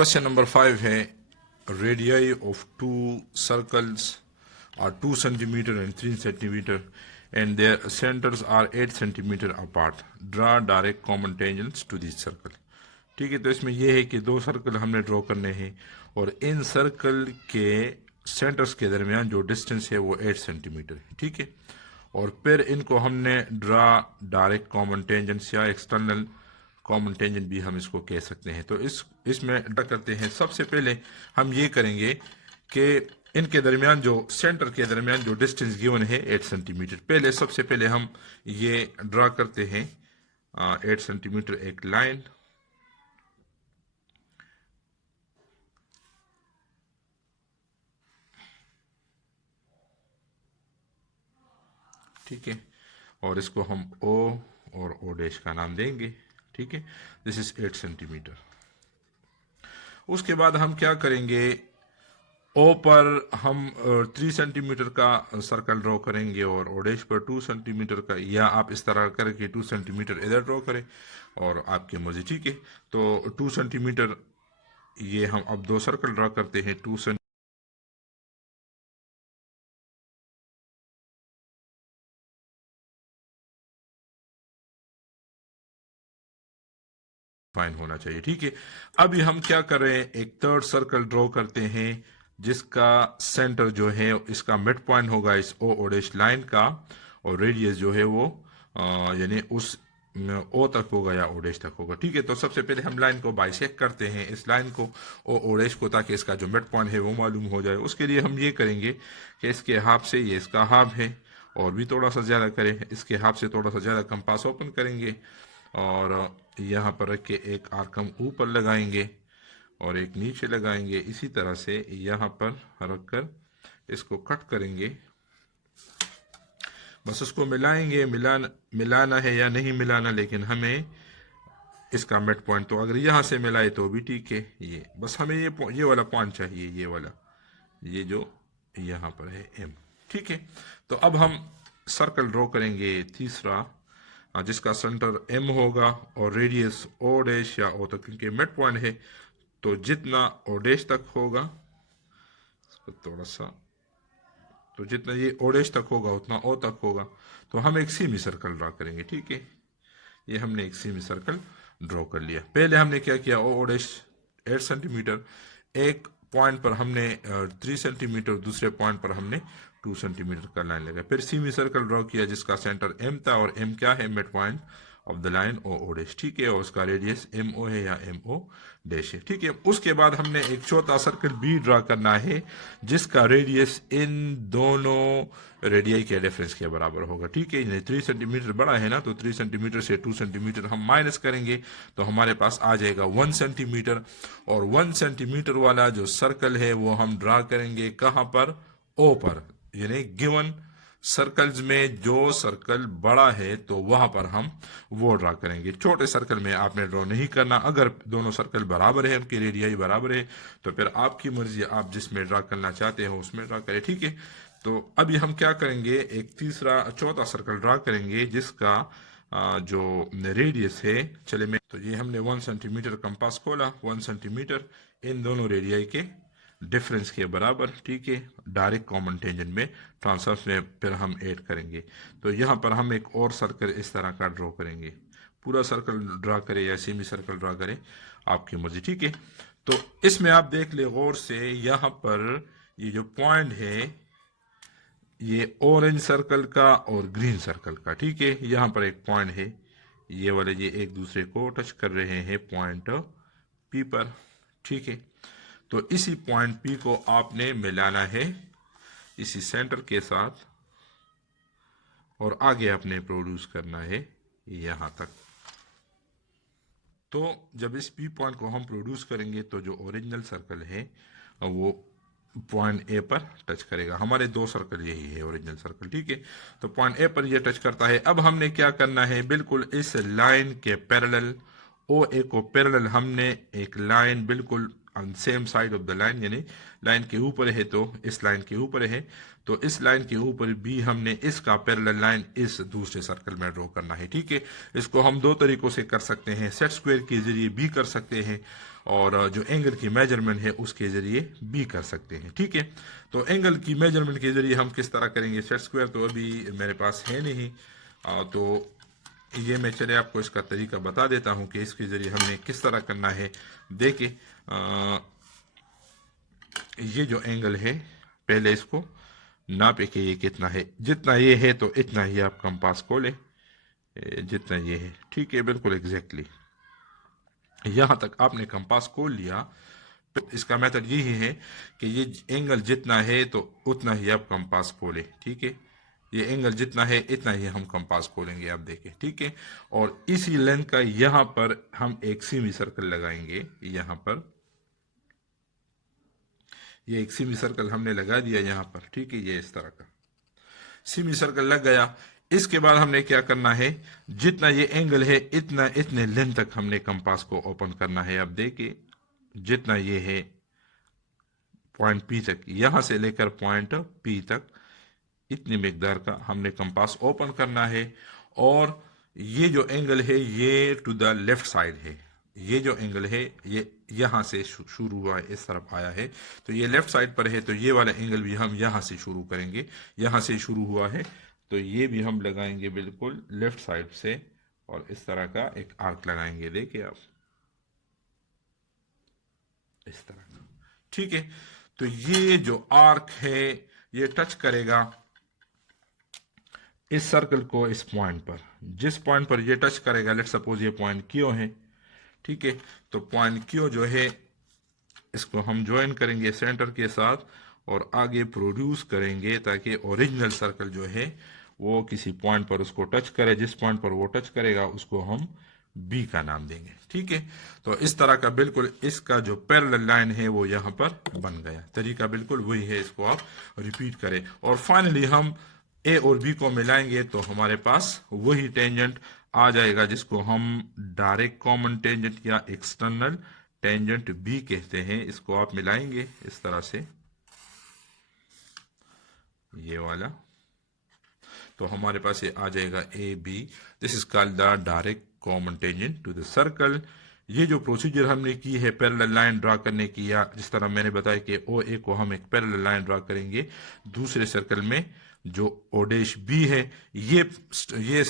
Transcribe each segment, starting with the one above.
Question number 5 है radii of to circles are 2 centimeter and 3 centimeter and their centers are 8 centimeter apart. Draw direct common tangents to these circle. ठीक है, तो इसमें यह है कि दो सर्कल हमने ड्रॉ करने हैं और इन सर्कल के सेंटर्स के दरमियान जो डिस्टेंस है वो 8 सेंटीमीटर है। ठीक है, और फिर इनको हमने ड्रा डायरेक्ट कॉमन टेंजेंट्स या एक्सटर्नल कॉमन टेंजेंट भी हम इसको कह सकते हैं। तो इसमें ड्रा करते हैं। सबसे पहले हम ये करेंगे कि इनके दरमियान जो सेंटर के दरमियान जो डिस्टेंस गिवन है 8 सेंटीमीटर, सबसे पहले हम ये ड्रा करते हैं 8 सेंटीमीटर एक लाइन। ठीक है, और इसको हम O और O डैश का नाम देंगे। ठीक है, दिस इज 8 सेंटीमीटर। उसके बाद हम क्या करेंगे, O पर हम 3 सेंटीमीटर का सर्कल ड्रॉ करेंगे और O डैश पर 2 सेंटीमीटर का, या आप इस तरह करके 2 सेंटीमीटर इधर ड्रॉ करें और आपकी मर्जी। ठीक है, तो 2 सेंटीमीटर ये हम अब दो सर्कल ड्रॉ करते हैं। 2 सेंटीमीटर फाइन होना चाहिए। ठीक है, अभी हम क्या कर रहे हैं, एक थर्ड सर्कल ड्रॉ करते हैं जिसका सेंटर जो है इसका मिड पॉइंट होगा इस ओ डैश लाइन का, और रेडियस जो है वो यानी उस ओ तक होगा या ओ डैश तक होगा। ठीक है, तो सबसे पहले हम लाइन को बाइसेक्ट करते हैं, इस लाइन को ओ डैश को, ताकि इसका जो मिड पॉइंट है वो मालूम हो जाए। उसके लिए हम ये करेंगे कि इसके हाफ से ये इसका हाफ है और भी थोड़ा सा ज़्यादा करें, इसके हाफ से थोड़ा सा ज़्यादा कंपास ओपन करेंगे और यहाँ पर रख के एक आर्क हम ऊपर लगाएंगे और एक नीचे लगाएंगे। इसी तरह से यहाँ पर रख कर इसको कट करेंगे, बस उसको मिलाएंगे। मिलाना है या नहीं मिलाना, लेकिन हमें इसका मिड पॉइंट, तो अगर यहाँ से मिलाए तो भी ठीक है। ये बस हमें ये वाला पॉइंट चाहिए, ये वाला, ये जो यहाँ पर है M। ठीक है, तो अब हम सर्कल ड्रॉ करेंगे तीसरा, जिसका सेंटर M होगा और रेडियस O डैश या O तक, क्योंकि मिड पॉइंट है तो जितना O डैश तक होगा, थोड़ा सा, तो जितना ये O डैश तक होगा उतना O तक होगा। तो हम एक सेमी सर्कल ड्रॉ करेंगे। ठीक है, ये हमने एक सेमी सर्कल ड्रॉ कर लिया। पहले हमने क्या किया, O डैश 8 सेंटीमीटर, एक पॉइंट पर हमने 3 सेंटीमीटर, दूसरे पॉइंट पर हमने 2 सेंटीमीटर का लाइन लगा। फिर सेमी सर्कल ड्रॉ किया जिसका सेंटर M था, और M क्या है, mid point of the line O dash. ठीक है, और उसका रेडियस MO है या MO डैश है। ठीक है, उसके बाद हमने एक चौथा सर्कल B ड्रॉ करना है जिसका रेडियस इन दोनों रेडियाई के डिफरेंस के बराबर होगा। ठीक है, 3 सेंटीमीटर बड़ा है ना, तो 3 सेंटीमीटर से 2 सेंटीमीटर हम माइनस करेंगे तो हमारे पास आ जाएगा 1 सेंटीमीटर। और 1 सेंटीमीटर वाला जो सर्कल है वो हम ड्रा करेंगे कहाँ पर, O पर, यानी गिवन सर्कल्स में जो सर्कल बड़ा है तो वहां पर हम वो ड्रा करेंगे। छोटे सर्कल में आपने ड्रॉ नहीं करना। अगर दोनों सर्कल बराबर है, उनकी रेडियाई बराबर है, तो फिर आपकी मर्जी, आप जिसमें ड्रा करना चाहते हो उसमें ड्रा करें। ठीक है, तो अभी हम क्या करेंगे, एक चौथा सर्कल ड्रा करेंगे जिसका जो रेडियस है, चले मैं, तो ये हमने 1 सेंटीमीटर कंपास खोला, 1 सेंटीमीटर इन दोनों रेडियाई के डिफरेंस के बराबर। ठीक है, डायरेक्ट कॉमन टेंजेंट में ट्रांसवर्स में फिर हम ऐड करेंगे। तो यहाँ पर हम एक और सर्कल इस तरह का ड्रॉ करेंगे। पूरा सर्कल ड्रा करें या सेमी सर्कल ड्रा करें, आपकी मर्जी। ठीक है, तो इसमें आप देख ले गौर से, यहाँ पर ये जो पॉइंट है ये ऑरेंज सर्कल का और ग्रीन सर्कल का। ठीक है, यहाँ पर एक पॉइंट है, ये वाले ये एक दूसरे को टच कर रहे हैं पॉइंट P पर। ठीक है, तो इसी पॉइंट P को आपने मिलाना है इसी सेंटर के साथ और आगे आपने प्रोड्यूस करना है यहां तक। तो जब इस P पॉइंट को हम प्रोड्यूस करेंगे तो जो ओरिजिनल सर्कल है वो पॉइंट A पर टच करेगा। हमारे दो सर्कल यही है ओरिजिनल सर्कल। ठीक है, तो पॉइंट A पर ये टच करता है। अब हमने क्या करना है, बिल्कुल इस लाइन के पैरेलल, OA को पैरेलल हमने एक लाइन बिल्कुल on same side of the line, यानी लाइन के ऊपर है तो इस लाइन के ऊपर है, तो इस लाइन के ऊपर भी हमने इसका पैरेलल लाइन इस दूसरे सर्कल में ड्रॉ करना है। ठीक है, इसको हम दो तरीकों से कर सकते हैं, सेट स्क्वायर के जरिए भी कर सकते हैं और जो एंगल की मेजरमेंट है उसके ज़रिए भी कर सकते हैं। ठीक है, तो एंगल की मेजरमेंट के ज़रिए हम किस तरह करेंगे सेट स्क्वायर, तो अभी मेरे पास है नहीं। तो ये मैं चले आपको इसका तरीका बता देता हूँ कि इसके ज़रिए हमने किस तरह करना है। देखिए ये जो एंगल है, पहले इसको नापे कि ये कितना है। जितना ये है तो इतना ही आप कंपास को ले, जितना ये है। ठीक है, बिल्कुल एग्जैक्टली यहाँ तक आपने कंपास को लिया। तो इसका मेथड यही है कि ये एंगल जितना है तो उतना ही आप कंपास खोलें। ठीक है, ये एंगल जितना है इतना ही हम कंपास खोलेंगे, आप देखें। ठीक है, और इसी लेंथ का यहाँ पर हम एक सेमी सर्कल लगाएंगे। यहाँ पर ये एक सेमी सर्कल हमने लगा दिया यहाँ पर। ठीक है, ये इस तरह का सेमी सर्कल लग गया। इसके बाद हमने क्या करना है, जितना ये एंगल है इतने लेंथ तक हमने कंपास को ओपन करना है। अब देखिए जितना ये है पॉइंट पी तक, यहां से लेकर पॉइंट पी तक इतनी मिकदार का हमने कंपास ओपन करना है। और ये जो एंगल है ये टू द लेफ्ट साइड है। ये जो एंगल है ये यहां से शुरू हुआ है, इस तरफ आया है, तो ये लेफ्ट साइड पर है। तो ये वाला एंगल भी हम यहां से शुरू करेंगे, यहां से शुरू हुआ है तो ये भी हम लगाएंगे बिल्कुल लेफ्ट साइड से, और इस तरह का एक आर्क लगाएंगे। देखिए आप इस तरह का। ठीक है, तो ये जो आर्क है ये टच करेगा इस सर्कल को इस पॉइंट पर। जिस पॉइंट पर ये टच करेगा, लेट सपोज ये पॉइंट क्यू है। ठीक है, तो पॉइंट क्यू जो है इसको हम ज्वाइन करेंगे सेंटर के साथ और आगे प्रोड्यूस करेंगे ताकि ओरिजिनल सर्कल जो है वो किसी पॉइंट पर उसको टच करे। जिस पॉइंट पर वो टच करेगा उसको हम बी का नाम देंगे। ठीक है, तो इस तरह का बिल्कुल इसका जो पैरेलल लाइन है वो यहाँ पर बन गया। तरीका बिल्कुल वही है, इसको आप रिपीट करें। और फाइनली हम ए और बी को मिलाएंगे तो हमारे पास वही टेंजेंट आ जाएगा जिसको हम डायरेक्ट कॉमन टेंजेंट या एक्सटर्नल टेंजेंट भी कहते हैं। इसको आप मिलाएंगे इस तरह से, ये वाला, तो हमारे पास ये आ जाएगा A B. This is called the direct common tangent to the circle. ये जो प्रोसीजर हमने की है पैरेलल लाइन ड्रा करने की, या जिस तरह मैंने बताया कि ओ ए को हम एक पैरेलल लाइन ड्रा करेंगे दूसरे सर्कल में जो ओ डैश बी है, ये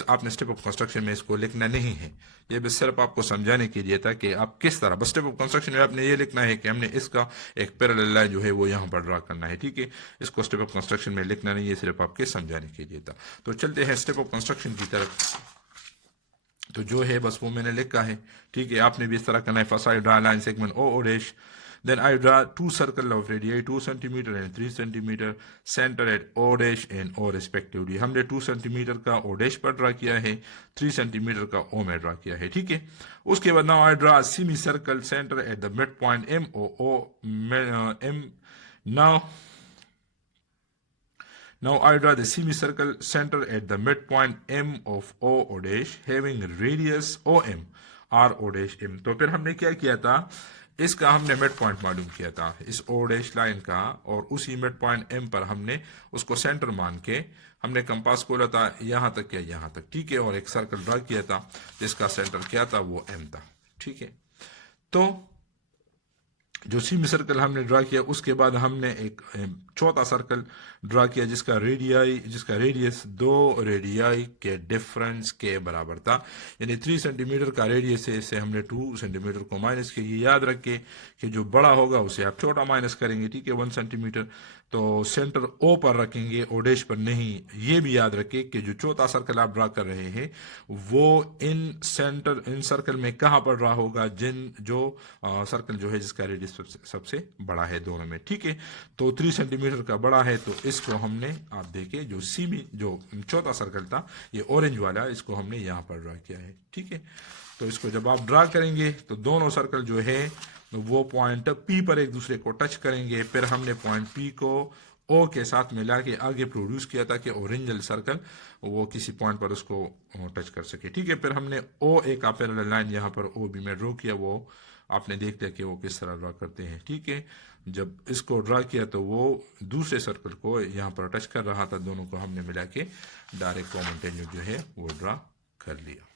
आपने स्टेप ऑफ कंस्ट्रक्शन में इसको लिखना नहीं है। ये बस सिर्फ आपको समझाने के लिए था कि आप किस तरह, बस स्टेप ऑफ कंस्ट्रक्शन में आपने ये लिखना है कि हमने इसका एक पैरेलल लाइन जो है वो यहाँ पर ड्रा करना है। ठीक है, इसको स्टेप ऑफ कंस्ट्रक्शन में लिखना नहीं है, सिर्फ आपके समझाने के लिए था। तो चलते हैं स्टेप ऑफ कंस्ट्रक्शन की तरफ। तो जो है बस वो मैंने लिखा है। ठीक है, आपने भी इस तरह करना है। First I draw line segment O dash, then I draw two circle of radii 2 centimeter and 3 centimeter center at O dash and O respectively। हमने 2 centimeter का O dash पर ड्रा किया है, 3 centimeter का O में ड्रा किया है। ठीक है, उसके बाद now I draw a semi circle center at the midpoint M O O M। Now I draw the semicircle center at the midpoint M of O dash having radius OM R O dash M। तो फिर हमने क्या किया था, इसका हमने mid point मालूम किया था इस ओ डैश लाइन का, और उसी मिड पॉइंट एम पर हमने उसको सेंटर मान के हमने कंपास खोला था यहाँ तक या यहाँ तक। ठीक है, और एक सर्कल ड्रा किया था जिसका सेंटर क्या था, वो एम था। ठीक है, तो जो सेमी सर्कल हमने ड्रा किया उसके बाद हमने एक चौथा सर्कल ड्रा किया जिसका रेडियस 2 रेडियाई के डिफरेंस के बराबर था। यानी 3 सेंटीमीटर का रेडियस है, इससे हमने 2 सेंटीमीटर को माइनस किया। ये याद रखे कि जो बड़ा होगा उसे आप छोटा माइनस करेंगे। ठीक है, 1 सेंटीमीटर तो सेंटर ओ पर रखेंगे, ओ डैश पर नहीं। ये भी याद रखे कि जो चौथा सर्कल आप ड्रा कर रहे हैं वो इन सर्कल में कहाँ पर ड्रा होगा, जो सर्कल जो है जिसका रेडियस सबसे बड़ा है दोनों में। ठीक है, तो 3 सेंटीमीटर का बड़ा है, तो इसको हमने आप देखें जो चौथा सर्कल था ये ऑरेंज वाला, इसको हमने यहाँ पर ड्रा किया है। ठीक है, तो इसको जब आप ड्रा करेंगे तो दोनों सर्कल जो है वो पॉइंट पी पर एक दूसरे को टच करेंगे। फिर हमने पॉइंट पी को ओ के साथ मिला के आगे प्रोड्यूस किया था कि ओरिजिनल सर्कल वो किसी पॉइंट पर उसको टच कर सके। ठीक है, फिर हमने ओ ए का पैरेलल लाइन यहाँ पर ओ बी में ड्रॉ किया, वो आपने देख लिया कि वो किस तरह ड्रा करते हैं। ठीक है, जब इसको ड्रा किया तो वो दूसरे सर्कल को यहाँ पर टच कर रहा था, दोनों को हमने मिला के डायरेक्ट कॉमन टेंजेंट जो है वो ड्रा कर लिया।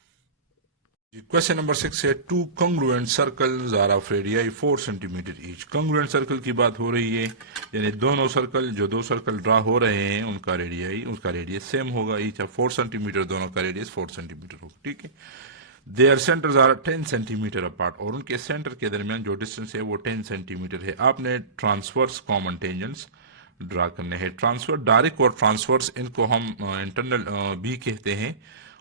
क्वेश्चन नंबर 6 है, two congruent circles are of radii 4 centimetre each. Congruent circle की बात हो रही है, यानी दोनों सर्कल, जो दो सर्कल ड्रा हो रहे हैं, उनका रेडियाई, उसका रेडियस सेम होगा, ईच ऑफ 4 सेंटीमीटर, दोनों का रेडियस 4 सेंटीमीटर होगा, ठीक है। Their centres are 10 centimetres apart, और उनके सेंटर के दरमियान जो डिस्टेंस है वो 10 सेंटीमीटर है। आपने ट्रांसवर्स कॉमन टेंजेंट्स ड्रा करने हैं। ट्रांसफर, डायरेक्ट और ट्रांसवर्स, इनको हम इंटरनल बी कहते हैं,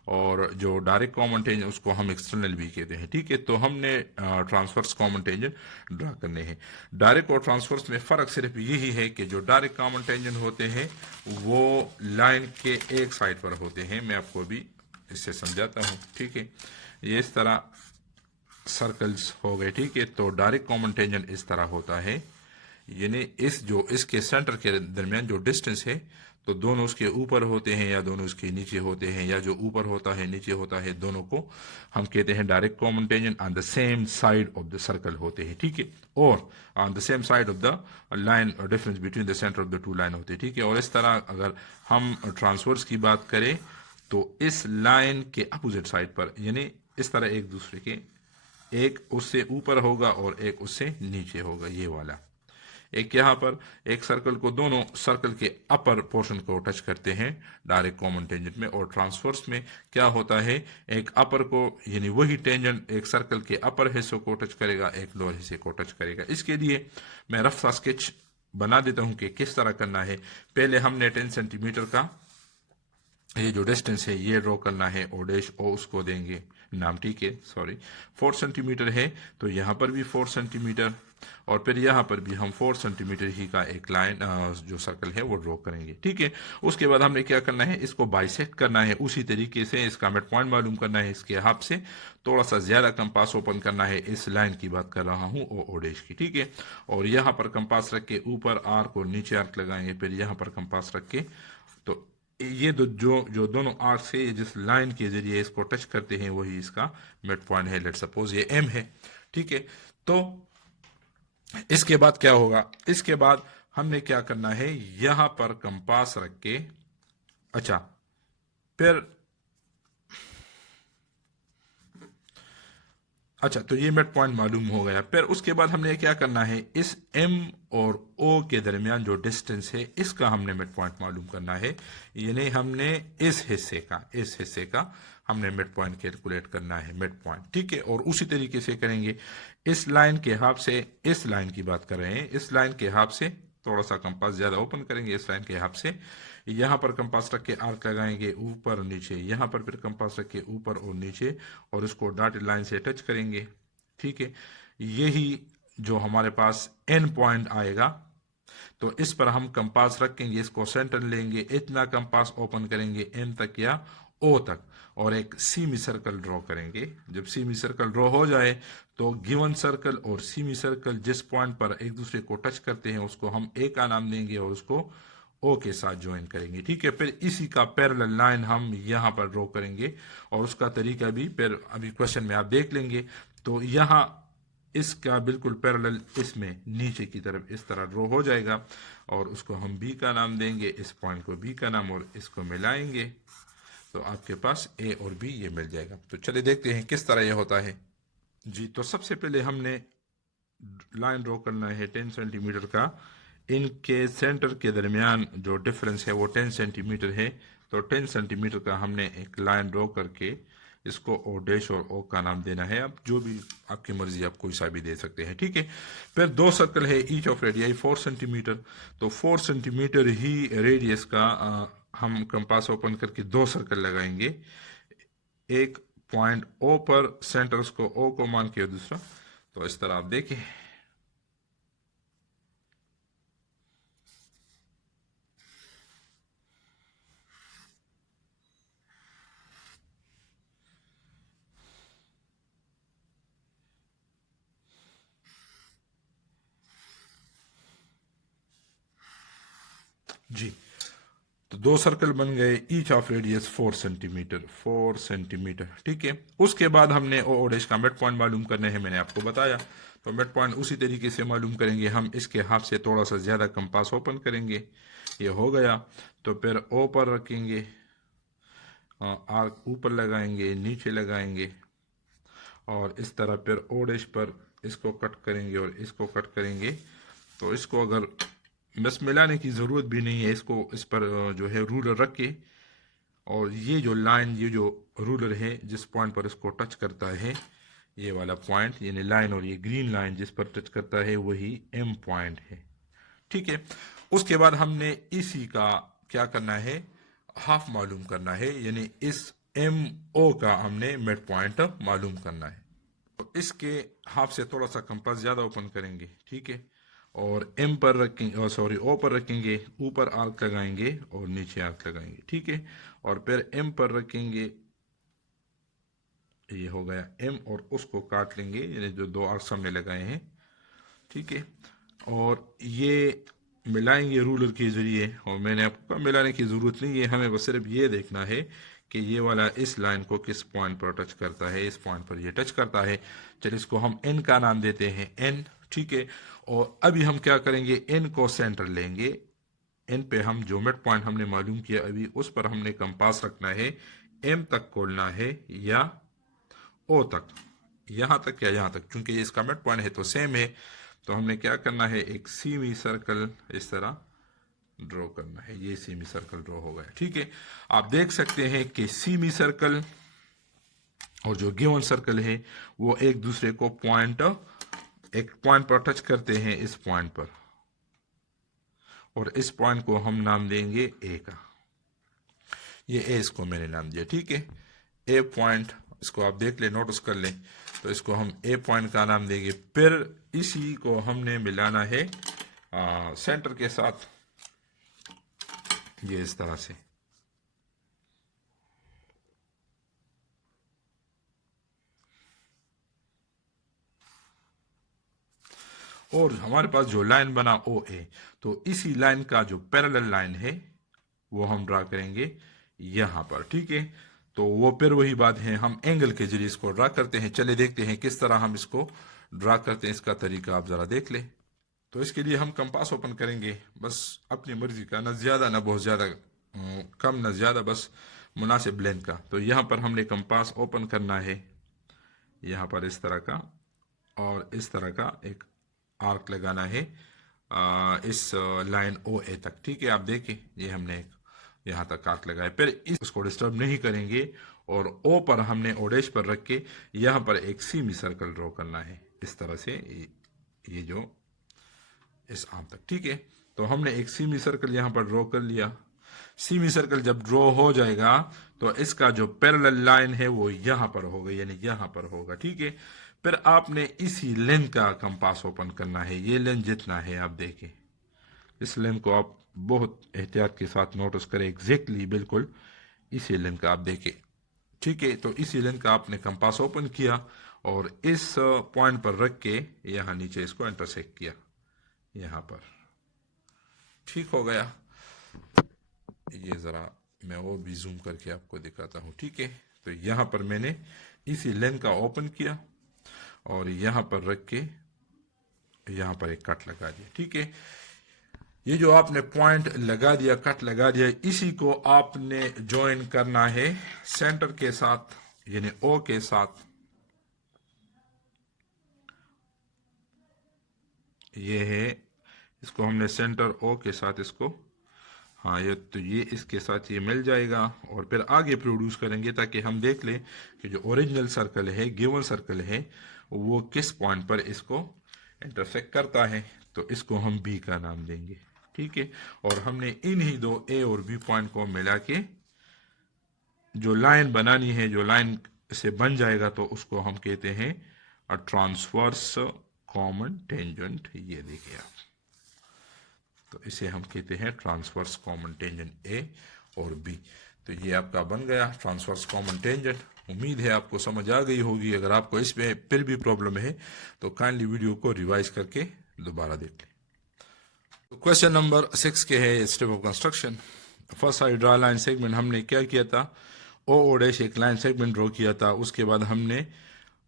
और जो डायरेक्ट कॉमन टेंजेंट उसको हम एक्सटर्नल भी कहते हैं, ठीक है। तो हमने ट्रांसवर्स कॉमन टेंजेंट ड्रा करने हैं। डायरेक्ट और ट्रांसवर्स में फ़र्क सिर्फ यही है कि जो डायरेक्ट कॉमन टेंजेंट होते हैं वो लाइन के एक साइड पर होते हैं। मैं आपको अभी इससे समझाता हूँ, ठीक है। ये इस तरह सर्कल्स हो गए, ठीक है। तो डायरेक्ट कॉमन टेंजेंट इस तरह होता है, यानी इस जो इसके सेंटर के दरमियान जो डिस्टेंस है, तो दोनों उसके ऊपर होते हैं या दोनों उसके नीचे होते हैं, या जो ऊपर होता है नीचे होता है, दोनों को हम कहते हैं direct common tangent. On the same side of the circle होते हैं, ठीक है। और on the same side of the line, difference between the centre of the two line होते हैं, ठीक है। और इस तरह अगर हम ट्रांसवर्स की बात करें तो इस लाइन के अपोजिट साइड पर, यानी इस तरह एक दूसरे के, एक उससे ऊपर होगा और एक उससे नीचे होगा, ये वाला। एक यहाँ पर एक सर्कल को, दोनों सर्कल के अपर पोर्शन को टच करते हैं डायरेक्ट कॉमन टेंजेंट में। और ट्रांसवर्स में क्या होता है, एक अपर को, यानी वही टेंजेंट एक सर्कल के अपर हिस्से को टच करेगा, एक लोअर हिस्से को टच करेगा। इसके लिए मैं रफ सा स्केच बना देता हूं कि किस तरह करना है। पहले हमने 10 सेंटीमीटर का ये जो डिस्टेंस है ये ड्रॉ करना है, ओ डैश ओ उसको देंगे नाम, ठीक है। सॉरी, 4 सेंटीमीटर है तो यहाँ पर भी 4 सेंटीमीटर, और फिर यहाँ पर भी हम 4 सेंटीमीटर ही का एक लाइन जो सर्कल है वो ड्रॉ करेंगे, ठीक है। उसके बाद हमने क्या करना है, इसको बाइसेक्ट करना है उसी तरीके से, इसका मिड पॉइंट मालूम करना है, इसके हाथ से थोड़ा सा ज्यादा कंपास ओपन करना है। इस लाइन की बात कर रहा हूँ, ओ डैश की, ठीक है। और यहाँ पर कंपास रख के ऊपर आर्क और नीचे आर्क लगाएंगे, फिर यहाँ पर कंपास रख के, तो ये जो दोनों आर्क से जिस लाइन के जरिए इसको टच करते हैं वही इसका मिड पॉइंट है। लेट सपोज ये एम है, ठीक है। तो इसके बाद क्या होगा, इसके बाद हमने क्या करना है, यहां पर कंपास रख के, अच्छा फिर, अच्छा तो ये मिड पॉइंट मालूम हो गया। फिर उसके बाद हमने क्या करना है, इस एम और ओ के दरमियान जो डिस्टेंस है इसका हमने मिड पॉइंट मालूम करना है, यानी हमने इस हिस्से का हमने मिड पॉइंट कैलकुलेट करना है, मिड पॉइंट, ठीक है। और उसी तरीके से करेंगे इस लाइन के हाफ से, इस लाइन की बात कर रहे हैं, इस लाइन के हाफ से थोड़ा सा कंपास ज्यादा ओपन करेंगे, इस लाइन के हाफ से यहां पर कंपास रख के आर्क लगाएंगे ऊपर नीचे, यहां पर फिर कंपास रख के ऊपर और नीचे, और उसको डॉटेड लाइन से टच करेंगे, ठीक है। यही जो हमारे पास एन पॉइंट आएगा, तो इस पर हम कंपास रखेंगे, इसको सेंटर लेंगे, इतना कंपास ओपन करेंगे एम तक या ओ तक, और एक सीमी सर्कल ड्रॉ करेंगे। जब सीमी सर्कल ड्रॉ हो जाए तो गिवन सर्कल और सीमी सर्कल जिस पॉइंट पर एक दूसरे को टच करते हैं उसको हम ए का नाम देंगे और उसको ओ के साथ ज्वाइन करेंगे, ठीक है। फिर इसी का पैरेलल लाइन हम यहां पर ड्रॉ करेंगे, और उसका तरीका भी फिर अभी क्वेश्चन में आप देख लेंगे। तो यहां इसका बिल्कुल पैरेलल इसमें नीचे की तरफ इस तरह ड्रॉ हो जाएगा, और उसको हम बी का नाम देंगे, इस पॉइंट को बी का नाम, और इसको मिलाएंगे तो आपके पास ए और बी ये मिल जाएगा। तो चलिए देखते हैं किस तरह ये होता है। जी, तो सबसे पहले हमने लाइन ड्रॉ करना है 10 सेंटीमीटर का, इनके सेंटर के दरमियान जो डिफरेंस है वो 10 सेंटीमीटर है। तो 10 सेंटीमीटर का हमने एक लाइन ड्रॉ करके इसको ओ डैश और ओ का नाम देना है। अब जो भी आपकी मर्जी, आप कोई सा भी दे सकते हैं, ठीक है। फिर दो सर्कल है, ईच ऑफ रेडियाई 4 सेंटीमीटर, तो 4 सेंटीमीटर ही रेडियस का हम कंपास ओपन करके दो सर्कल लगाएंगे, एक पॉइंट ओ पर सेंटर उसको ओ को मान के, दूसरा, तो इस तरह आप देखें। जी, तो दो सर्कल बन गए, each of radius 4 centimetre, 4 centimetre, ठीक है। उसके बाद हमने ओ डैश का मिड पॉइंट मालूम करने हैं, मैंने आपको बताया। तो मिड पॉइंट उसी तरीके से मालूम करेंगे, हम इसके हाफ से थोड़ा सा ज्यादा कंपास ओपन करेंगे, ये हो गया। तो फिर ओ पर रखेंगे, आर्क ऊपर लगाएंगे, नीचे लगाएंगे, और इस तरह फिर ओ डैश पर इसको कट करेंगे और इसको कट करेंगे। तो इसको अगर बस मिलाने की ज़रूरत भी नहीं है, इसको इस पर जो है रूलर रख के, और ये जो लाइन, ये जो रूलर है जिस पॉइंट पर इसको टच करता है, ये वाला पॉइंट यानी लाइन, और ये ग्रीन लाइन जिस पर टच करता है वही एम पॉइंट है। ठीक है, उसके बाद हमने इसी का क्या करना है, हाफ मालूम करना है, यानी इस एम ओ का हमने मिड पॉइंट मालूम करना है। तो इसके हाफ से थोड़ा सा कंपास ज़्यादा ओपन करेंगे। ठीक है, और एम पर रखेंगे, सॉरी ओ पर रखेंगे, ऊपर आर्क लगाएंगे और नीचे आर्क लगाएंगे। ठीक है, और फिर एम पर रखेंगे, ये हो गया एम, और उसको काट लेंगे, यानी जो दो आर्क सामने लगाए हैं। ठीक है, और ये मिलाएंगे रूलर के ज़रिए, और मैंने आपको मिलाने की ज़रूरत नहीं है, हमें बस सिर्फ ये देखना है कि ये वाला इस लाइन को किस पॉइंट पर टच करता है। इस पॉइंट पर ये टच करता है, चलिए इसको हम एन का नाम देते हैं, एन। ठीक है, और अभी हम क्या करेंगे, एन को सेंटर लेंगे, एन पे हम जो मिड पॉइंट हमने मालूम किया अभी, उस पर हमने कंपास रखना है, एम तक खोलना है या ओ तक, यहाँ तक या यहाँ तक, क्योंकि ये इसका मिड पॉइंट है तो सेम है। तो हमने क्या करना है, एक सीमी सर्कल इस तरह ड्रॉ करना है, ये सीमी सर्कल ड्रॉ हो गया। ठीक है, आप देख सकते हैं कि सीमी सर्कल और जो गिवन सर्कल है वो एक दूसरे को एक पॉइंट पर टच करते हैं, इस पॉइंट पर, और इस पॉइंट को हम नाम देंगे ए का। ये ए, इसको मैंने नाम दिया। ठीक है, ए पॉइंट, इसको आप देख ले, नोटिस कर लें। तो इसको हम ए पॉइंट का नाम देंगे। फिर इसी को हमने मिलाना है सेंटर के साथ, ये इस तरह से। और हमारे पास जो लाइन बना ओ ए, तो इसी लाइन का जो पैरेलल लाइन है वो हम ड्रा करेंगे यहां पर। ठीक है, तो वो फिर वही बात है, हम एंगल के जरिए इसको ड्रा करते हैं। चले देखते हैं किस तरह हम इसको ड्रा करते हैं, इसका तरीका आप जरा देख ले। तो इसके लिए हम कंपास ओपन करेंगे, बस अपनी मर्जी का, ना ज़्यादा ना बहुत ज़्यादा कम, ना ज़्यादा, बस मुनासिब लेंथ का। तो यहाँ पर हमने कंपास ओपन करना है, यहाँ पर इस तरह का, और इस तरह का एक आर्क लगाना है इस लाइन ओ ए तक। ठीक है, आप देखें, ये हमने एक यहाँ तक आर्क लगाया। फिर इसको डिस्टर्ब नहीं करेंगे, और ओ पर हमने ओडेश पर रख के यहाँ पर एक सीमी सर्कल ड्रॉ करना है, इस तरह से, ये जो इस आर्म तक। ठीक है, तो हमने एक सीमी सर्कल यहाँ पर ड्रॉ कर लिया। सीमी सर्कल जब ड्रॉ हो जाएगा तो इसका जो पैरेलल लाइन है वो यहाँ पर होगा, यानी यहाँ पर होगा। ठीक है, फिर आपने इसी लेंथ का कंपास ओपन करना है, ये लेंथ जितना है आप देखें, इस लेंथ को आप बहुत एहतियात के साथ नोटिस करें, एग्जैक्टली बिल्कुल इसी लेंथ का आप देखें। ठीक है, तो इसी लेंथ का आपने कंपास ओपन किया और इस पॉइंट पर रख के यहाँ नीचे इसको इंटरसेक्ट किया, यहाँ पर। ठीक हो गया, ये ज़रा मैं और भी जूम करके आपको दिखाता हूँ। ठीक है, तो यहाँ पर मैंने इसी लेंथ का ओपन किया और यहाँ पर रख के यहाँ पर एक कट लगा दिया। ठीक है, ये जो आपने पॉइंट लगा दिया, कट लगा दिया, इसी को आपने ज्वाइन करना है सेंटर के साथ, यानी ओ के साथ। ये है, इसको हमने सेंटर ओ के साथ इसको, हाँ, ये तो ये इसके साथ ये मिल जाएगा, और फिर आगे प्रोड्यूस करेंगे ताकि हम देख लें कि जो ओरिजिनल सर्कल है, गिवन सर्कल है, वो किस पॉइंट पर इसको इंटरसेक्ट करता है। तो इसको हम बी का नाम देंगे। ठीक है, और हमने इन्हीं दो ए और बी पॉइंट को मिला के जो लाइन बनानी है, जो लाइन से बन जाएगा, तो उसको हम कहते हैं अ ट्रांसवर्स कॉमन टेंजेंट। ये देखिए आप, तो इसे हम कहते हैं ट्रांसवर्स कॉमन टेंजेंट ए और बी। तो ये आपका बन गया ट्रांसवर्स कॉमन टेंजेंट। उम्मीद है आपको समझ आ गई होगी। अगर आपको इसमें फिर भी प्रॉब्लम है तो काइंडली वीडियो को रिवाइज करके दोबारा देख लें। तो क्वेश्चन नंबर 6 के है step of construction. First I draw line segment. हमने क्या किया था, ओ डैश एक लाइन सेगमेंट ड्रॉ किया था। उसके बाद हमने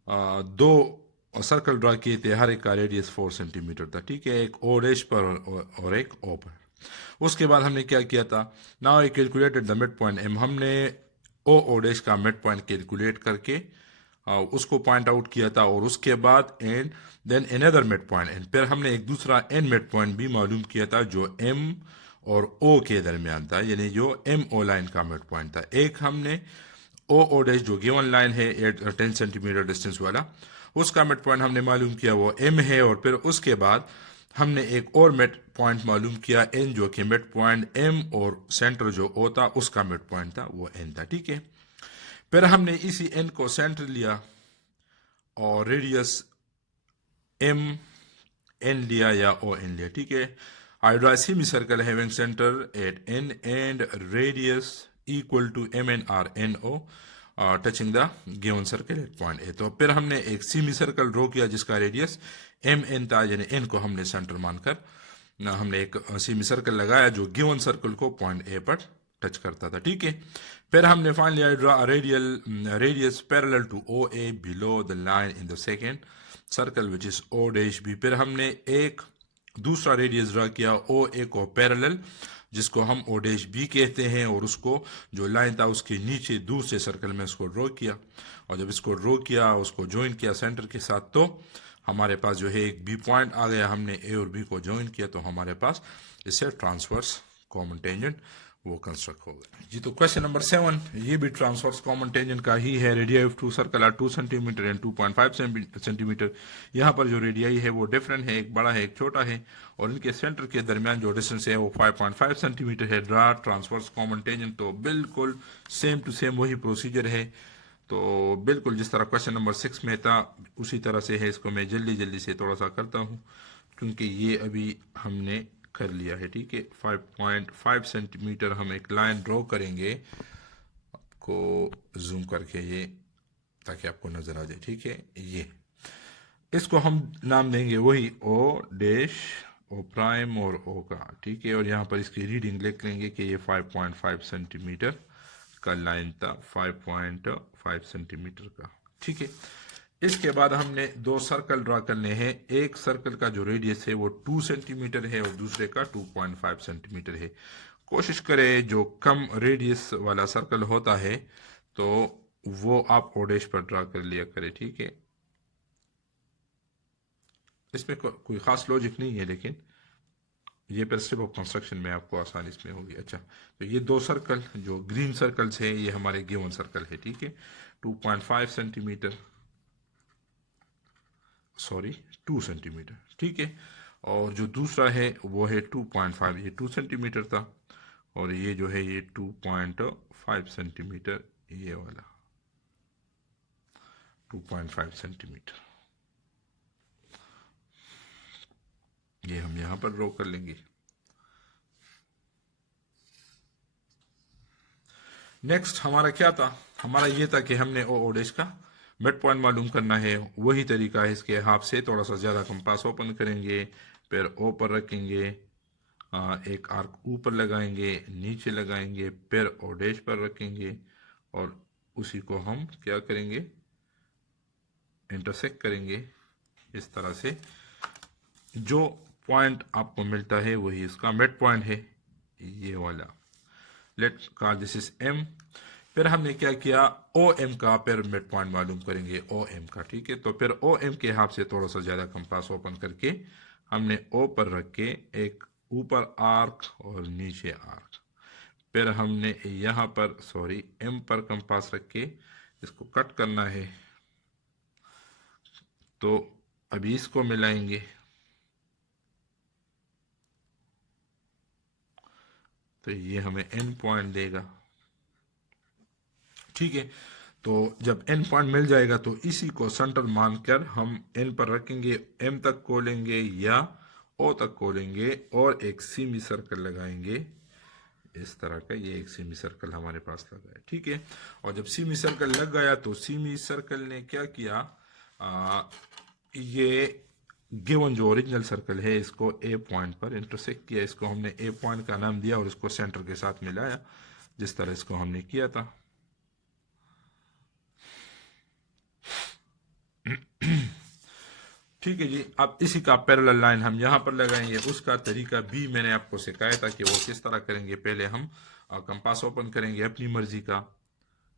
दो सर्कल ड्रा किए थे, हर एक का रेडियस 4 सेंटीमीटर था। ठीक है, एक ओ डैश पर और एक ओ पर। उसके बाद हमने क्या किया था, now I calculated the mid point M. हमने ओ डैश का मिड पॉइंट कैलकुलेट करके उसको पॉइंट आउट किया था, और उसके बाद and then another mid point, and फिर हमने एक दूसरा एंड मिड पॉइंट भी मालूम किया था जो एम और ओ के दरमियान था, यानी जो एम ओ लाइन का मिड पॉइंट था। एक हमने ओ ओ डैश जो गिवन लाइन है 10 सेंटीमीटर डिस्टेंस वाला, उसका मिड पॉइंट हमने मालूम किया वो एम है, और फिर उसके बाद हमने एक और मिड पॉइंट मालूम किया एन, जो कि मिड पॉइंट एम और सेंटर जो ओ था उसका मिड पॉइंट था वो एन था। ठीक है, फिर हमने इसी एन को सेंटर लिया और रेडियस एम एन लिया या ओ एन लिया। ठीक है, I draw semi circle having centre at N and radius equal to M N or N O touching the given circle at point A. तो फिर हमने एक सेमी सर्कल ड्रॉ किया जिसका रेडियस एम एन था, यानी एन को हमने सेंटर मानकर हमने एक सेमी सर्कल लगाया जो गिवन सर्कल को पॉइंट ए पर टच करता था। ठीक है, फिर हमने finally I draw radius parallel to O A below the line in the second circle which is O dash B. फिर हमने एक दूसरा रेडियस ड्रा किया ओ ए को पैरेलल, जिसको हम ओ डैश बी कहते हैं, और उसको जो लाइन था उसके नीचे दूसरे सर्कल में उसको ड्रॉ किया, और जब इसको ड्रॉ किया उसको ज्वाइन किया सेंटर के साथ, तो हमारे पास जो है एक बी पॉइंट आ गया। हमने ए और बी को ज्वाइन किया तो हमारे पास इससे ट्रांसवर्स कॉमन टेंजेंट वो कंस्ट्रक्ट हो गया जी। तो क्वेश्चन नंबर 7 ये भी ट्रांसवर्स कॉमन टेंजेंट का ही है। Radii of two circle are 2 centimetre and 2.5 centimetre. यहाँ पर जो रेडियाई है वो डिफरेंट है, एक बड़ा है एक छोटा है, और इनके सेंटर के दरमियान जो डिस्टेंस है वो 5.5 सेंटीमीटर है। ड्रा ट्रांसवर्स कॉमन टेंजेंट, तो बिल्कुल सेम टू सेम वही प्रोसीजर है। तो बिल्कुल जिस तरह क्वेश्चन नंबर 6 में था उसी तरह से है। इसको मैं जल्दी जल्दी से थोड़ा सा करता हूँ क्योंकि ये अभी हमने कर लिया है। ठीक है, 5.5 सेंटीमीटर हम एक लाइन ड्रॉ करेंगे, आपको जूम करके ये ताकि आपको नजर आ जाए। ठीक है, ये इसको हम नाम देंगे वही ओ डैश ओ प्राइम और ओ का। ठीक है, और यहाँ पर इसकी रीडिंग लिख लेंगे कि ये 5.5 सेंटीमीटर का लाइन था, 5.5 सेंटीमीटर का। ठीक है, इसके बाद हमने दो सर्कल ड्रा करने हैं। एक सर्कल का जो रेडियस है वो 2 सेंटीमीटर है और दूसरे का 2.5 सेंटीमीटर है। कोशिश करें जो कम रेडियस वाला सर्कल होता है तो वो आप ओडेश पर ड्रा कर लिया करें। ठीक है, इसमें कोई खास लॉजिक नहीं है, लेकिन ये प्रिंसिपल ऑफ कंस्ट्रक्शन में आपको आसानी इसमें होगी। अच्छा, तो ये दो सर्कल जो ग्रीन सर्कल्स है ये हमारे गिवन सर्कल है। ठीक है, 2.5 सेंटीमीटर, सॉरी 2 सेंटीमीटर। ठीक है, और जो दूसरा है वो है 2.5, ये 2 सेंटीमीटर था, और ये जो है ये 2.5 सेंटीमीटर, ये वाला 2.5 सेंटीमीटर, ये हम यहां पर ड्रॉ कर लेंगे। नेक्स्ट हमारा क्या था, हमारा ये था कि हमने ओ डैश का मिड पॉइंट मालूम करना है। वही तरीका है इसके, हाफ से थोड़ा सा ज़्यादा कंपास ओपन करेंगे, फिर ओ पर रखेंगे, एक आर्क ऊपर लगाएंगे, नीचे लगाएंगे, फिर ओ डैश पर रखेंगे, और उसी को हम क्या करेंगे, इंटरसेक्ट करेंगे। इस तरह से जो पॉइंट आपको मिलता है वही इसका मिड पॉइंट है, ये वाला। Let call this is M. फिर हमने क्या किया, ओ एम का फिर मिड पॉइंट मालूम करेंगे, ओ एम का। ठीक है, तो फिर ओ एम के हाफ से थोड़ा सा ज़्यादा कंपास ओपन करके हमने ओ पर रख के एक ऊपर आर्क और नीचे आर्क, फिर हमने यहाँ पर सॉरी एम पर कंपास रख के इसको कट करना है। तो अभी इसको मिलाएंगे, तो ये हमें एन पॉइंट देगा। ठीक है, तो जब एन पॉइंट मिल जाएगा तो इसी को सेंटर मानकर हम एन पर रखेंगे, एम तक खोलेंगे या ओ तक खोलेंगे, और एक सेमी सर्कल लगाएंगे इस तरह का। ये एक सेमी सर्कल हमारे पास लगा है। ठीक है, और जब सेमी सर्कल लग गया तो सेमी सर्कल ने क्या किया, ये गिवन जो ओरिजिनल सर्कल है इसको ए पॉइंट पर इंटरसेक्ट किया। इसको हमने ए पॉइंट का नाम दिया और इसको सेंटर के साथ मिलाया, जिस तरह इसको हमने किया था। ठीक है जी, अब इसी का पैरेलल लाइन हम यहाँ पर लगाएंगे। उसका तरीका भी मैंने आपको सिखाया था कि वो किस तरह करेंगे। पहले हम कंपास ओपन करेंगे अपनी मर्जी का,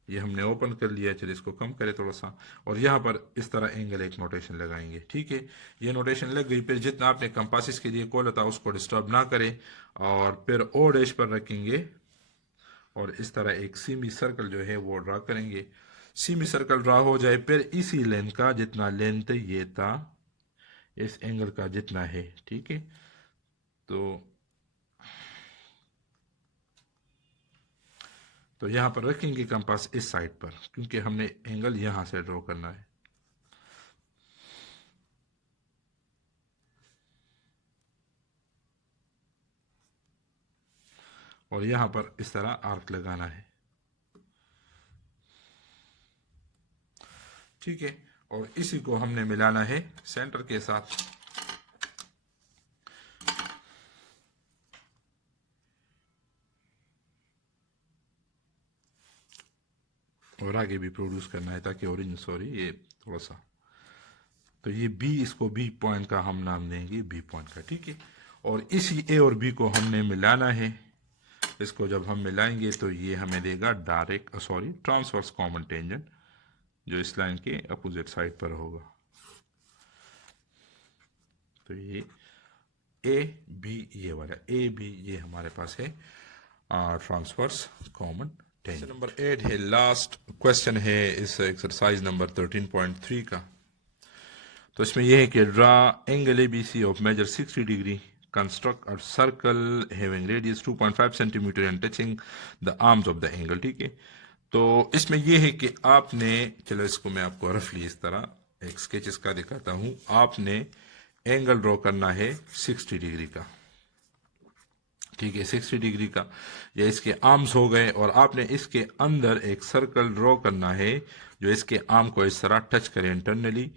ये हमने ओपन कर लिया। चलिए इसको कम करें थोड़ा सा, और यहाँ पर इस तरह एंगल एक नोटेशन लगाएंगे। ठीक है, ये नोटेशन लग गई। फिर जितना आपने कंपासिस के लिए खोला था उसको डिस्टर्ब ना करें, और फिर ओ डैश पर रखेंगे और इस तरह एक सेमी सर्कल जो है वो ड्रा करेंगे। सेमी सर्कल ड्रा हो जाए, फिर इसी लेंथ का जितना लेंथ ये था इस एंगल का जितना है, ठीक है, तो यहाँ पर रखेंगे कंपास इस साइड पर, क्योंकि हमने एंगल यहाँ से ड्रॉ करना है। और यहाँ पर इस तरह आर्क लगाना है। ठीक है, और इसी को हमने मिलाना है सेंटर के साथ। और आगे भी प्रोड्यूस करना है ताकि ऑरेंज, सॉरी ये थोड़ा सा, तो ये बी, इसको बी पॉइंट का हम नाम देंगे, बी पॉइंट का। ठीक है, और इसी ए और बी को हमने मिलाना है। इसको जब हम मिलाएंगे तो ये हमें देगा direct, sorry transverse common tangent, जो इस लाइन के अपोजिट साइड पर होगा। तो ये ए बी, ये वाला ए बी, ये हमारे पास है ट्रांसवर्स कॉमन टेंजेंट। नंबर 8 है, लास्ट क्वेश्चन है इस एक्सरसाइज नंबर 13.3 का। तो इसमें यह है कि draw angle A B C of measure 60 degree, construct a circle having radius 2.5 centimetre and touching the arms of the angle. ठीक है, तो इसमें यह है कि आपने, चलो इसको मैं आपको रफली इस तरह एक स्केच इसका दिखाता हूं। आपने एंगल ड्रॉ करना है 60 डिग्री का। ठीक है, 60 डिग्री का, ये इसके आर्म्स हो गए, और आपने इसके अंदर एक सर्कल ड्रॉ करना है जो इसके आर्म को इस तरह टच करे इंटरनली,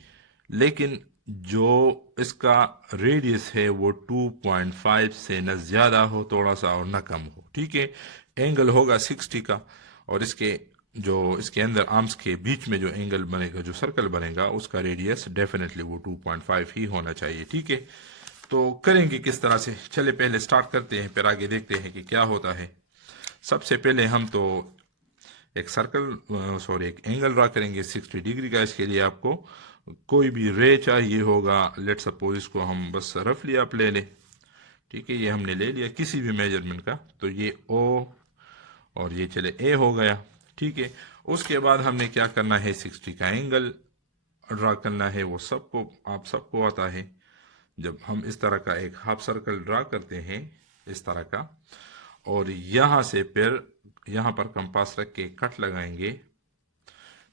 लेकिन जो इसका रेडियस है वो 2.5 से न ज्यादा हो थोड़ा सा और न कम हो। ठीक है, एंगल होगा 60 का, और इसके अंदर आर्म्स के बीच में जो एंगल बनेगा, जो सर्कल बनेगा, उसका रेडियस डेफिनेटली वो 2.5 ही होना चाहिए। ठीक है, तो करेंगे किस तरह से, चले पहले स्टार्ट करते हैं, फिर आगे देखते हैं कि क्या होता है। सबसे पहले हम तो एक एक एंगल ड्रा करेंगे 60 डिग्री का। इसके लिए आपको कोई भी रे चाहिए होगा। लेट सपोज इसको हम बस रफली आप ले लें। ठीक है, ये हमने ले लिया किसी भी मेजरमेंट का, तो ये ओ और ये चले ए हो गया। ठीक है, उसके बाद हमने क्या करना है, 60 का एंगल ड्रा करना है। वो आप सबको आता है। जब हम इस तरह का एक हाफ सर्कल ड्रा करते हैं इस तरह का, और यहां से फिर यहां पर कंपास रख के कट लगाएंगे,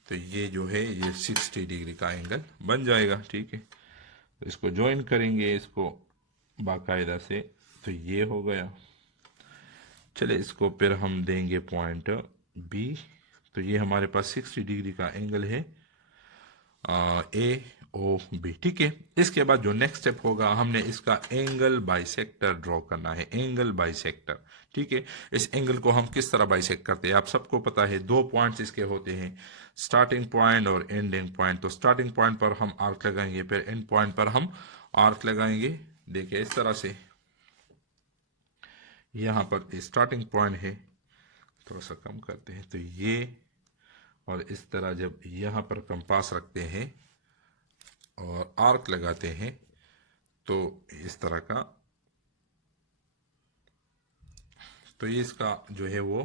तो ये जो है ये 60 डिग्री का एंगल बन जाएगा। ठीक है, तो इसको ज्वाइन करेंगे इसको बाकायदा से, तो ये हो गया। चले इसको फिर हम देंगे पॉइंट बी, तो ये हमारे पास 60 डिग्री का एंगल है ए ओ बी। ठीक है, इसके बाद जो नेक्स्ट स्टेप होगा, हमने इसका एंगल बाइसेक्टर ड्रॉ करना है, एंगल बाइसेक्टर। ठीक है, इस एंगल को हम किस तरह बाइसेक्ट करते हैं आप सबको पता है। दो पॉइंट्स इसके होते हैं, स्टार्टिंग पॉइंट और एंडिंग पॉइंट। तो स्टार्टिंग पॉइंट पर हम आर्क लगाएंगे, फिर एंड पॉइंट पर हम आर्क लगाएंगे। देखिए इस तरह से, यहाँ पर स्टार्टिंग पॉइंट है, थोड़ा सा कम करते हैं, तो ये, और इस तरह जब यहाँ पर कंपास रखते हैं और आर्क लगाते हैं, तो इस तरह का, तो ये इसका जो है वो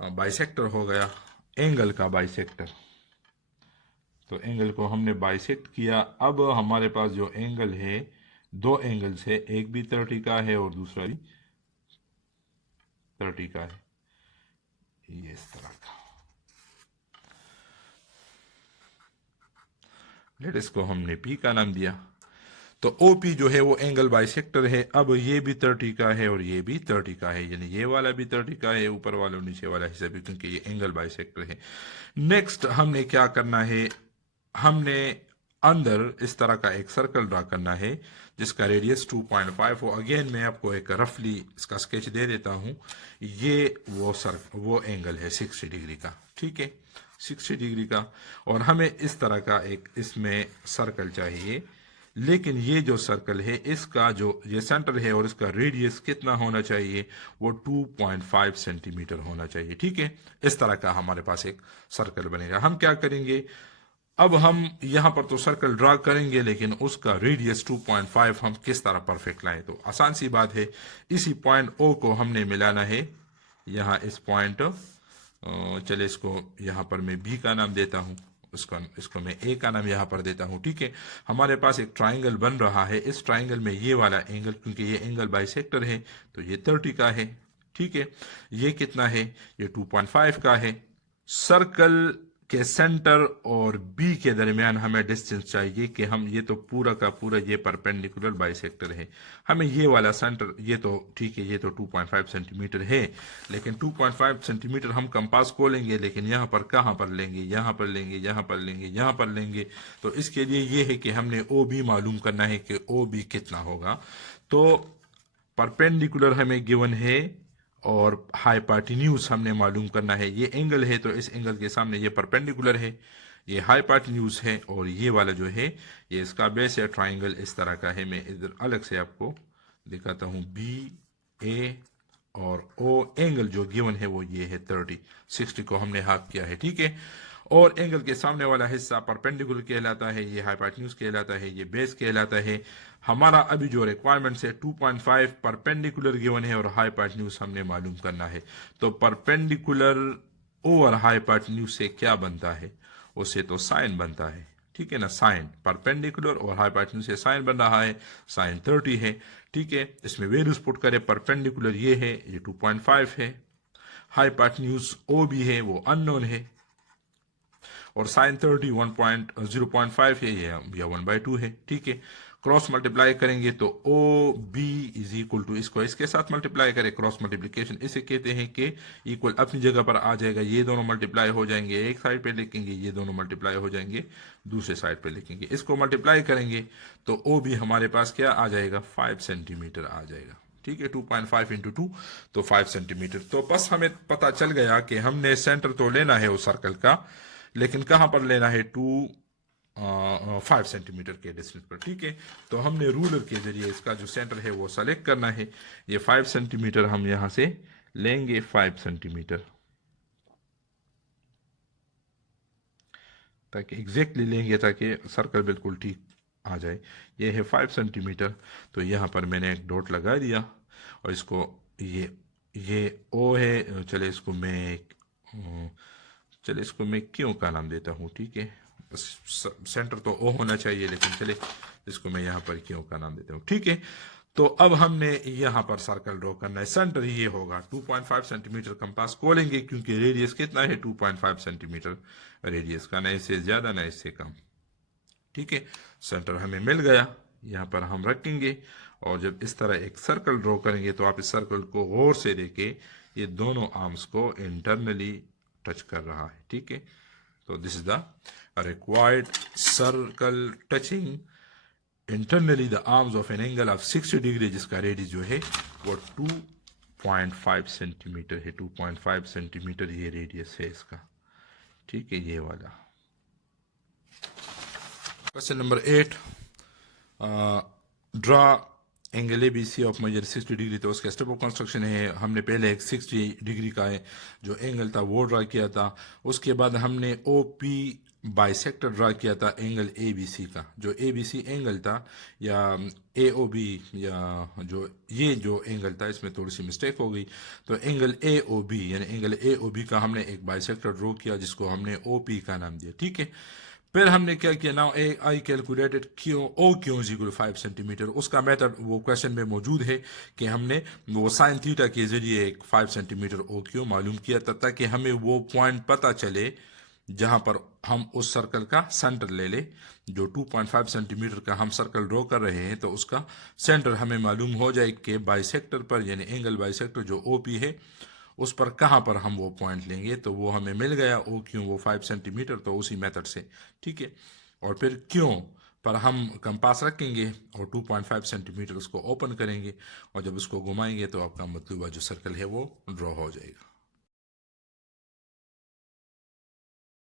बाइसेक्टर हो गया, एंगल का बाइसेक्टर। तो एंगल को हमने बाइसेक्ट किया। अब हमारे पास जो एंगल है, दो एंगल्स है, एक भी 30 का है और दूसरा भी 30 का है, ये इस तरह का। लेट इसको हमने पी का नाम दिया। तो ओ पी जो है वो एंगल बाइसेक्टर है। अब ये भी 30 का है और ये भी 30 का है, यानी ये वाला भी 30 का है, ऊपर वाला और नीचे वाला हिस्सा भी, क्योंकि ये एंगल बाइसेक्टर है। नेक्स्ट हमने क्या करना है, हमने अंदर इस तरह का एक सर्कल ड्रा करना है जिसका रेडियस 2.5 हो। अगेन मैं आपको एक रफली इसका स्केच दे देता हूं। ये वो एंगल है 60 डिग्री का। ठीक है, 60 डिग्री का, और हमें इस तरह का एक इसमें सर्कल चाहिए लेकिन ये जो सर्कल है इसका जो ये सेंटर है और इसका रेडियस कितना होना चाहिए, वो 2.5 सेंटीमीटर होना चाहिए। ठीक है, इस तरह का हमारे पास एक सर्कल बनेगा। हम क्या करेंगे, अब हम यहां पर तो सर्कल ड्रा करेंगे लेकिन उसका रेडियस 2.5 हम किस तरह परफेक्ट लाएं, तो आसान सी बात है, इसी पॉइंट ओ को हमने मिलाना है यहाँ इस पॉइंट, चले इसको यहाँ पर मैं बी का नाम देता हूँ, इसको मैं ए का नाम यहाँ पर देता हूँ। ठीक है, हमारे पास एक ट्राइंगल बन रहा है, इस ट्राइंगल में ये वाला एंगल, क्योंकि ये एंगल बाइसेक्टर है तो ये 30 का है। ठीक है, ये कितना है, ये 2.5 का है। सर्कल के सेंटर और बी के दरमियान हमें डिस्टेंस चाहिए कि हम, ये तो पूरा का पूरा ये परपेंडिकुलर बाइसेक्टर है, हमें ये वाला सेंटर, ये तो ठीक है, ये तो 2.5 सेंटीमीटर है, लेकिन 2.5 सेंटीमीटर हम कंपास को लेंगे, लेकिन यहाँ पर कहाँ पर लेंगे, यहाँ पर लेंगे, यहाँ पर लेंगे, यहाँ पर लेंगे। तो इसके लिए ये है कि हमने ओ बी मालूम करना है कि ओ बी कितना होगा। तो परपेंडिकुलर हमें गिवन है और हाइपार्टिन्यूज हमने मालूम करना है। ये एंगल है तो इस एंगल के सामने ये परपेंडिकुलर है, ये हाइपार्टिन्यूज है, और ये वाला जो है ये इसका बेस है। ट्राइंगल इस तरह का है, मैं इधर अलग से आपको दिखाता हूँ। बी ए और ओ एंगल जो गिवन है वो ये है 30, 60 को हमने हाफ किया है। ठीक है, और एंगल के सामने वाला हिस्सा परपेंडिकुलर कहलाता है, ये हाइपार्टिन्यूज कहलाता है, ये बेस कहलाता है। हमारा अभी जो रिक्वायरमेंट्स है 2.5 परपेंडिकुलर गिवन है और हाइपार्टिन्यूज हमने मालूम करना है। तो परपेंडिकुलर ओवर हाइपार्टिन्यूज से क्या बनता है, उससे तो साइन बनता है। ठीक है ना, साइन परपेंडिकुलर और हाइपार्टिन्यूज से साइन बन रहा है, साइन 30 है। ठीक है, इसमें वैल्यूज पुट करें, परपेंडिकुलर ये है, ये 2.5 है, हाइपार्टिन्यूज ओ भी है, वो अननोन है, और साइन 30 0.5 है, या 1/2 है। ठीक है, क्रॉस मल्टीप्लाई करेंगे तो O B is equal to, इसको इसके साथ मल्टीप्लाई करें, क्रॉस मल्टीप्लीकेशन इसे कहते हैं कि इक्वल अपनी जगह पर आ जाएगा, ये दोनों मल्टीप्लाई हो जाएंगे, एक साइड पे लिखेंगे, ये दोनों मल्टीप्लाई हो जाएंगे दूसरे साइड पे लिखेंगे, इसको मल्टीप्लाई करेंगे तो ओ बी हमारे पास क्या आ जाएगा, 5 सेंटीमीटर आ जाएगा। ठीक है, 2.5 इंटू 2 तो 5 सेंटीमीटर। तो बस हमें पता चल गया कि हमने सेंटर तो लेना है उस सर्कल का, लेकिन कहां पर लेना है, 5 सेंटीमीटर के डिस्टेंस पर। ठीक है, तो हमने रूलर के जरिए इसका जो सेंटर है वो सेलेक्ट करना है। ये 5 सेंटीमीटर हम यहां से लेंगे, 5 सेंटीमीटर, ताकि एग्जैक्टली लेंगे ताकि सर्कल बिल्कुल ठीक आ जाए। ये है 5 सेंटीमीटर, तो यहाँ पर मैंने एक डॉट लगा दिया, और इसको ये ओ है, चले इसको मैं क्यों का नाम देता हूँ। ठीक है, सेंटर तो ओ होना चाहिए, लेकिन चले इसको मैं यहाँ पर क्यों का नाम देता हूँ। ठीक है, तो अब हमने यहाँ पर सर्कल ड्रॉ करना है, सेंटर ये होगा 2.5 सेंटीमीटर कंपास को लेंगे, क्योंकि रेडियस कितना है, 2.5 सेंटीमीटर रेडियस का, ना इससे ज्यादा ना इससे कम। ठीक है, सेंटर हमें मिल गया, यहाँ पर हम रखेंगे, और जब इस तरह एक सर्कल ड्रॉ करेंगे तो आप इस सर्कल को गौर से देखें, ये दोनों आर्म्स को इंटरनली टच कर रहा है। ठीक है, तो this is the required circle touching internally the arms of an angle of 60 degree, जिसका रेडियस जो है वो 2.5 सेंटीमीटर है। 2.5 सेंटीमीटर ये रेडियस है इसका। ठीक है, ये वाला। Question number 8, draw angle A B C of measure 60 degree. तो उसका स्टेप ऑफ कंस्ट्रक्शन है, हमने पहले एक 60 डिग्री का है जो एंगल था वो ड्रा किया था, उसके बाद हमने ओ पी बाइसेक्टर ड्रा किया था एंगल ए बी सी का। जो ए बी सी एंगल था, या ए ओ बी, या ये जो एंगल था, इसमें थोड़ी सी मिस्टेक हो गई, तो एंगल ए ओ बी यानी एंगल ए ओ बी का हमने एक बाइसेक्टर ड्रॉ किया जिसको हमने ओ पी का नाम दिया। ठीक है, फिर हमने क्या किया, नाउ आई कैलकुलेटेड क्यों ओ क्यों इज इक्वल 5 सेंटीमीटर। उसका मेथड वो क्वेश्चन में मौजूद है कि हमने वो साइन थीटा के जरिए एक 5 सेंटीमीटर ओ क्यों मालूम किया था, ताकि हमें वो पॉइंट पता चले जहां पर हम उस सर्कल का सेंटर ले ले। जो 2.5 सेंटीमीटर का हम सर्कल ड्रॉ कर रहे हैं तो उसका सेंटर हमें मालूम हो जाए कि बाइसेक्टर पर, यानी एंगल बाइसेक्टर जो ओ पी है उस पर कहाँ पर हम वो पॉइंट लेंगे। तो वो हमें मिल गया ओ क्यों, वो 5 सेंटीमीटर, तो उसी मेथड से। ठीक है, और फिर क्यों पर हम कंपास रखेंगे और 2.5 सेंटीमीटर उसको ओपन करेंगे, और जब उसको घुमाएंगे तो आपका मतलूबा जो सर्कल है वो ड्रॉ हो जाएगा।